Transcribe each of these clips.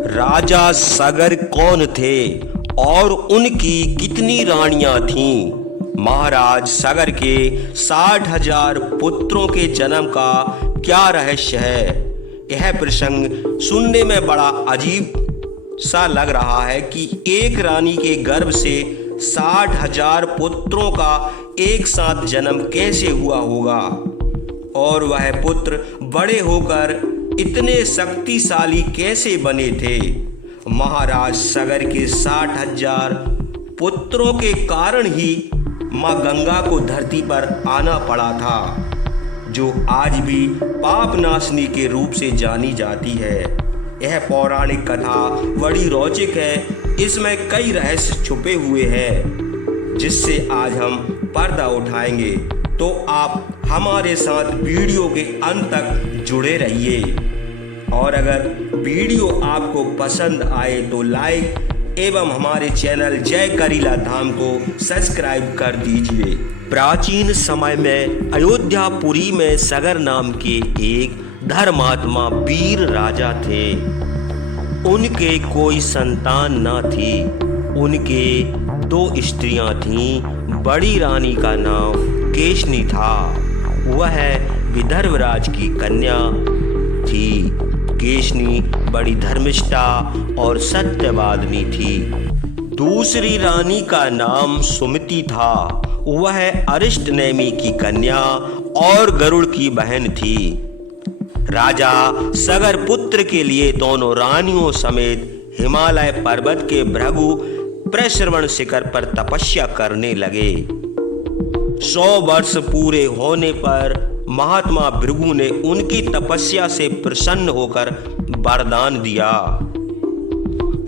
राजा सगर कौन थे और उनकी कितनी रानियां थीं? महाराज सगर के 60,000 पुत्रों के जन्म का क्या रहस्य है? यह प्रसंग सुनने में बड़ा अजीब सा लग रहा है कि एक रानी के गर्भ से 60,000 पुत्रों का एक साथ जन्म कैसे हुआ होगा और वह पुत्र बड़े होकर इतने शक्तिशाली कैसे बने थे। महाराज सगर के 60,000 पुत्रों के कारण ही माँ गंगा को धरती पर आना पड़ा था, जो आज भी पाप नाशनी के रूप से जानी जाती है। यह पौराणिक कथा बड़ी रोचक है, इसमें कई रहस्य छुपे हुए हैं जिससे आज हम पर्दा उठाएंगे। तो आप हमारे साथ वीडियो के अंत तक जुड़े रहिए और अगर वीडियो आपको पसंद आए तो लाइक एवं हमारे चैनल जय करीला धाम को सब्सक्राइब कर दीजिए। प्राचीन समय में अयोध्यापुरी में सगर नाम के एक धर्मात्मा वीर राजा थे। उनके कोई संतान न थी। उनके 2 स्त्रियां थीं। बड़ी रानी का नाम केशनी था। वह विदर्भराज की कन्या थी। केशनी बड़ी धर्मिष्ठा और सत्यवादिनी थी। दूसरी रानी का नाम सुमति था। वह अरिष्ट नेमि की कन्या और गरुड़ की बहन थी। राजा सगर पुत्र के लिए दोनों रानियों समेत हिमालय पर्वत के भृगु प्रश्रवण शिखर पर तपस्या करने लगे। 100 वर्ष पूरे होने पर महात्मा भृगु ने उनकी तपस्या से प्रसन्न होकर वरदान दिया,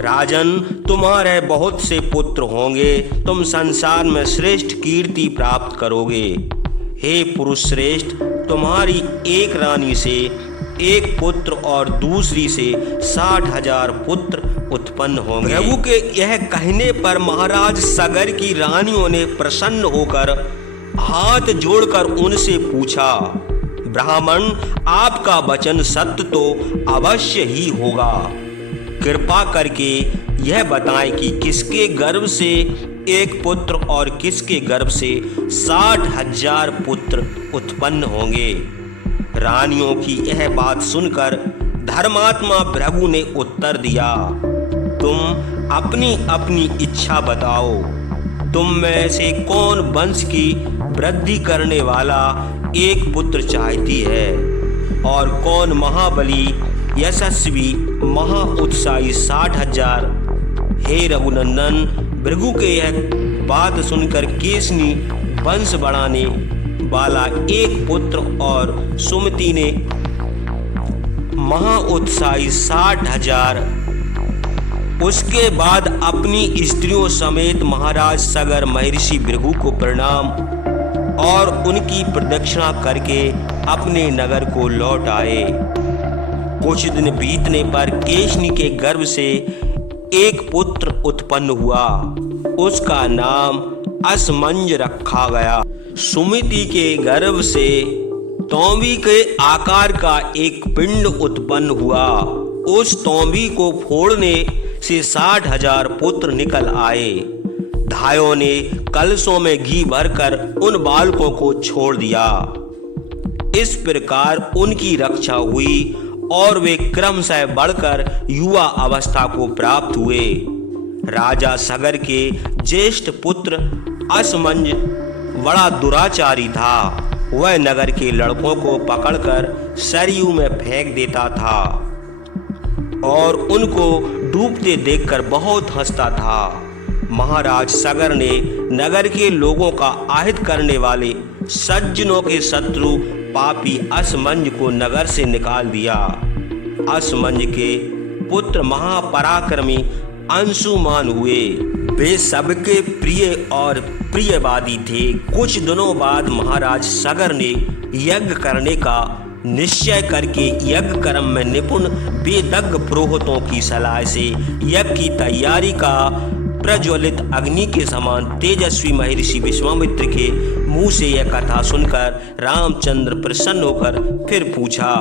राजन, तुम्हारे बहुत से पुत्र होंगे, तुम संसार में श्रेष्ठ कीर्ति प्राप्त करोगे। हे पुरुष श्रेष्ठ, तुम्हारी एक रानी से एक पुत्र और दूसरी से 60,000 पुत्र उत्पन्न होंगे। भृगु के यह कहने पर महाराज सगर की रानियों ने प्रसन्न होकर हाथ जोड़कर उनसे पूछा, ब्राह्मण, आपका वचन सत्य तो अवश्य ही होगा। कृपा करके यह बताएं कि किसके गर्भ से एक पुत्र और किसके गर्भ से 60,000 पुत्र उत्पन्न होंगे। रानियों की यह बात सुनकर धर्मात्मा भृगु ने उत्तर दिया, तुम अपनी अपनी इच्छा बताओ। तुम में से कौन वंश की वृद्धि करने वाला एक पुत्र चाहती है और कौन महाबली यशस्वी महा उत्साही 60,000। हे रघुनंदन, भृगु के यह बात सुनकर केशनी वंश बढ़ाने वाला एक पुत्र और सुमति ने महा उत्साही 60,000। उसके बाद अपनी स्त्रियों समेत महाराज सगर महर्षि भृगु को प्रणाम और उनकी प्रदक्षिणा करके अपने नगर को लौट आए। कुछ दिन बीतने पर केशनी के गर्भ से एक पुत्र उत्पन्न हुआ। उसका नाम असमंज रखा गया। सुमति के गर्भ से तौंबी के आकार का एक पिंड उत्पन्न हुआ। उस तौंबी को फोड़ने से 60,000 पुत्र निकल आए। धायों ने कलशों में घी भरकर उन बालकों को छोड़ दिया। इस प्रकार उनकी रक्षा हुई और वे क्रमशः बढ़कर युवा अवस्था को प्राप्त हुए। राजा सगर के ज्येष्ठ पुत्र असमंज बड़ा दुराचारी था। वह नगर के लड़कों को पकड़कर सरयू में फेंक देता था और उनको डूबते देखकर बहुत हंसता था। महाराज सगर ने नगर के लोगों का आहित करने वाले सज्जनों के शत्रु पापी असमंज को नगर से निकाल दिया। असमंज के पुत्र महापराक्रमी अंशुमान हुए। वे सबके प्रिय और प्रियवादी थे। कुछ दिनों बाद महाराज सगर ने यज्ञ करने का निश्चय करके यज्ञ कर्म में निपुण वेदज्ञ पुरोहितों की सलाह से यज्ञ की तैयारी का प्रज्वलित अग्नि के समान तेजस्वी महर्षि विश्वामित्र के मुंह से यह कथा सुनकर रामचंद्र प्रसन्न होकर फिर पूछा,